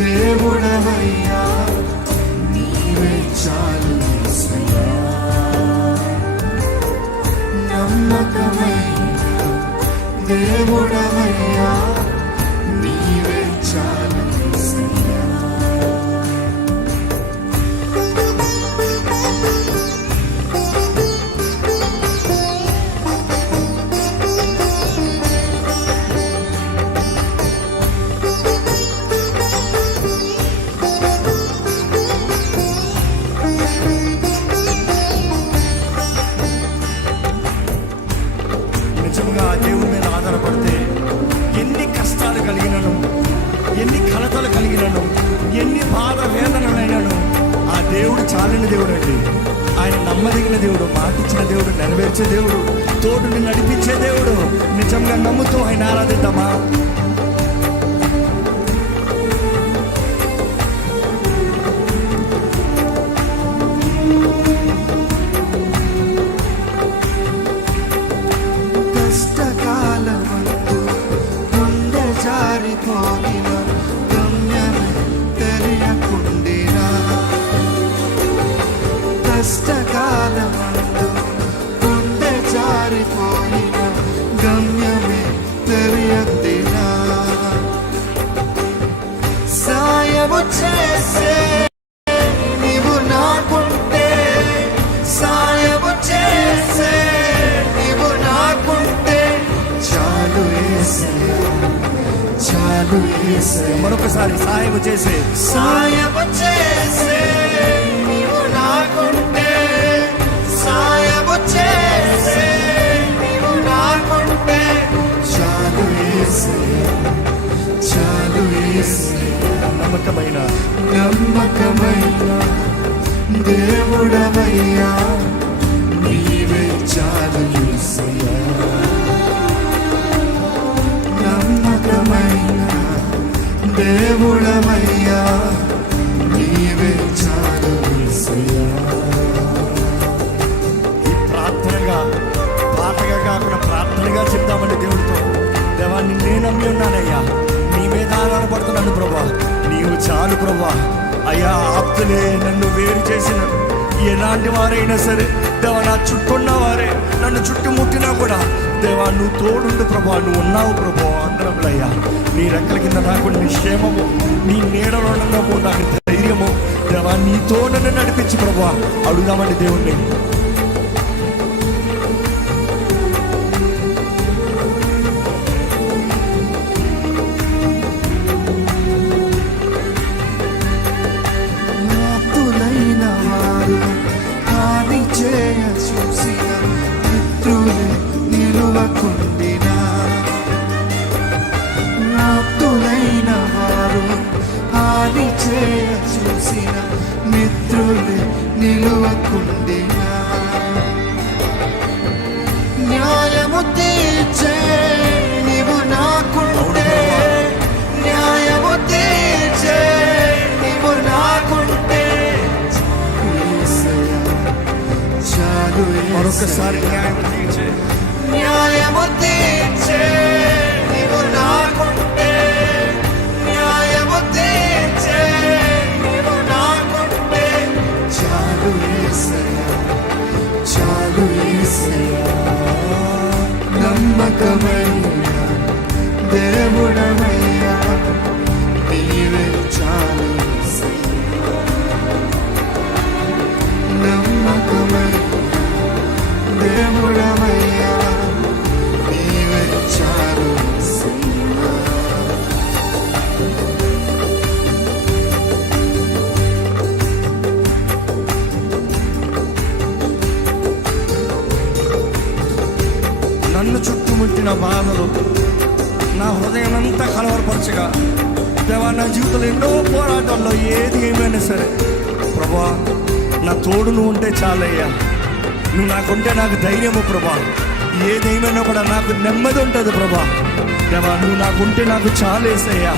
దేవుడవయ్యా నీవే చాలు నమ్మకమైన దేవుడవ మరొకసారి చేసే సాయము చేసే. నీవు నాకుంటే సాయము చేసే. నీవు నాకుంటే చాలు వేసే. చాలు వేసే. నమ్మకమైన నమ్మకమైన దేవుడవయ్యా నీవే చాలు చూసయ్యా. నమ్మకమైన దేవుడవయ్యా నీవే చాలు ఈ ప్రార్థనగా పాటగా కాకుండా ప్రార్థనగా చెప్తామండి దేవుడితో దేవా నిన్నే నమ్మి ఉన్నానయ్యా. నీ మీద ఆధారపడుతున్నాను ప్రభా. నీవు చాలు ప్రభా. అయ్యా ఆప్తులే నన్ను వేరు చేసిన ఎలాంటి వారైనా సరే దేవా నా చుట్టున్న వారే నన్ను చుట్టుముట్టినా కూడా దేవా నువ్వు తోడుండు ప్రభా నువ్వు ఉన్నావు ప్రభా అందరం అయ్యా నీ రెక్కల కింద నాకు నీ క్షేమము నీ నీడలో నాకు ధైర్యము. దేవా నీతో నన్ను నడిపించు ప్రభా. అడుగుదామండి దేవుణ్ణి. యేసయ్యా. మరొకసారి న్యాయం చుట్టుముట్టిన బాధలు నా హృదయం అంతా కలవరపరచగా దేవా నా జీవితంలో ఎన్నో పోరాటాల్లో ఏది ఏమైనా సరే ప్రభా నా తోడు నువ్వు ఉంటే చాలయ్యా. నువ్వు నాకుంటే నాకు ధైర్యము ప్రభా. ఏదేమైనా కూడా నాకు నెమ్మది ఉంటుంది ప్రభా. దేవా నువ్వు నాకుంటే నాకు చాలేసయ్యా.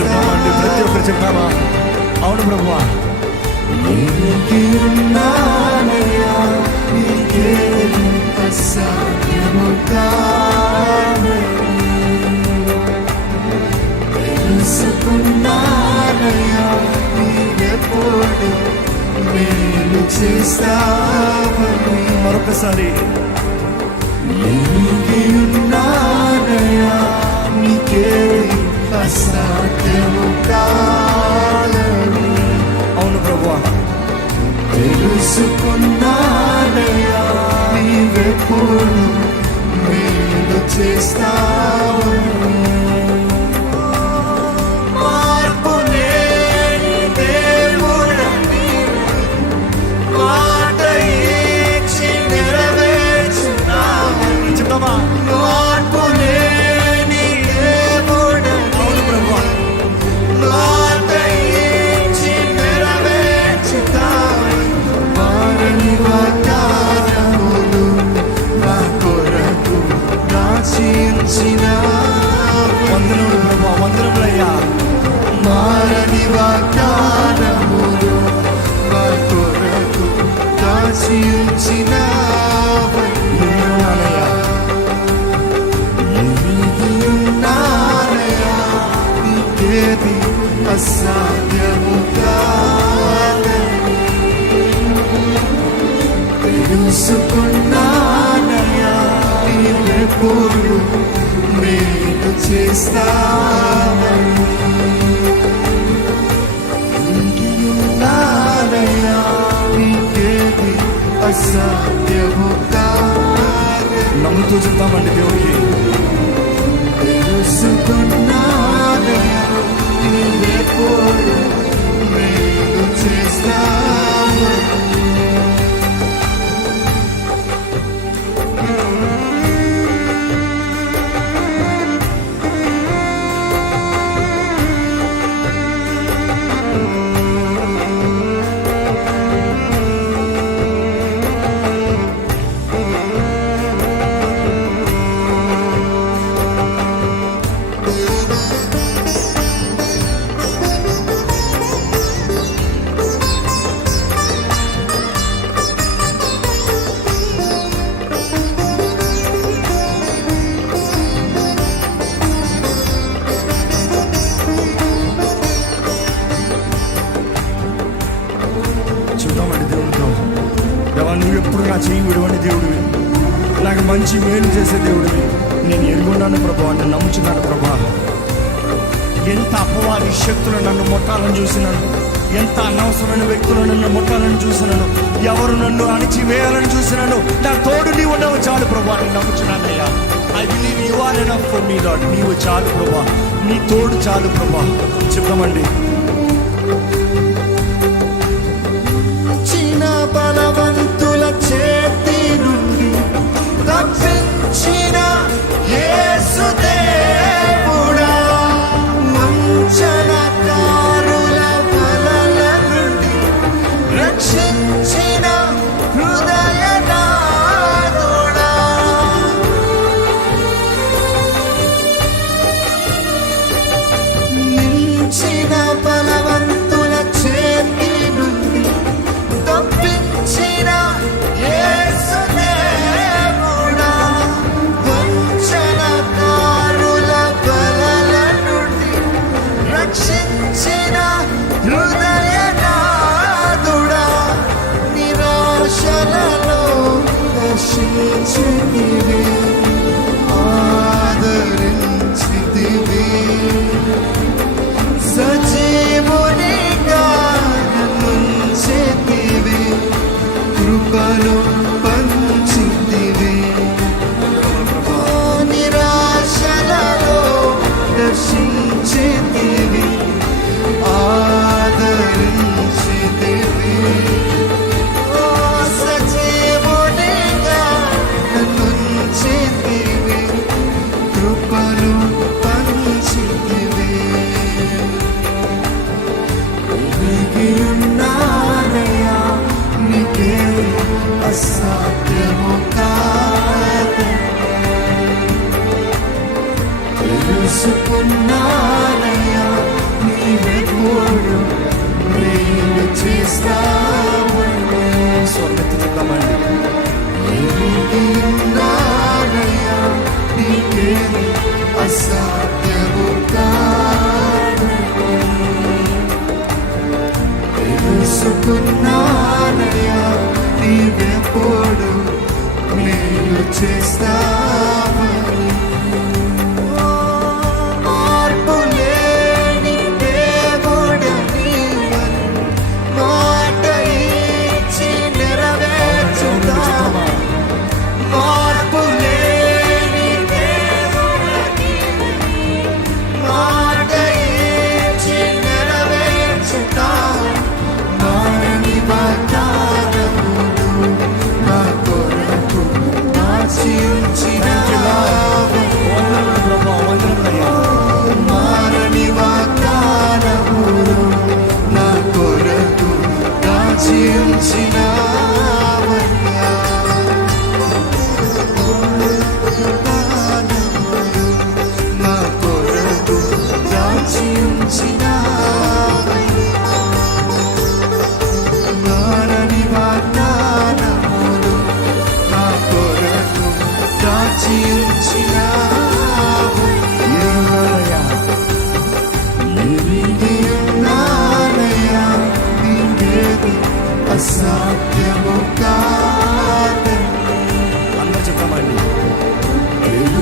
చెప్తామండి ప్రతి ఒక్కరు చెప్తామా? అవును ప్రభువా. మరొకసారి నీకి సత్యము నీకేది అవును ప్రభువా తెలుసుకున్నానయ్యా నీవెప్పుడు మేలు చెప్తామండి దేవుడికి తెలుసుకున్నానయ్యా, ఎంత అపవాది శక్తులు నన్ను ముట్టాలని చూసినాను ఎంత అనవసరమైన వ్యక్తులు నన్ను ముట్టాలని చూసినాను ఎవరు నన్ను అణిచివేయాలని చూసినాను నా తోడు నీవు ఉండవు చాలు ప్రభా నేను నమ్ముచున్నానయ్యా I believe you are enough for me Lord నీవు చాలు ప్రభా. నీ తోడు చాలు ప్రభా. చెప్పమండి. చిన్న బలవంతుల చేతి నుండి తప్పించిన హృదయనాదుడా నిరాశలలో నశించి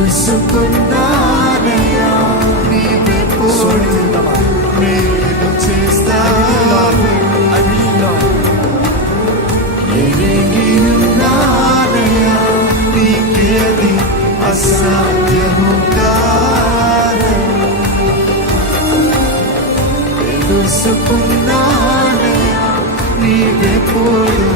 తెలుసుకున్నానయ్యా నేను చేస్తాను ఎరిగిన్నానయ్యా నీకేది అసాధ్యము కాదు తెలుసుకున్నానయ్యా నీవెప్పుడు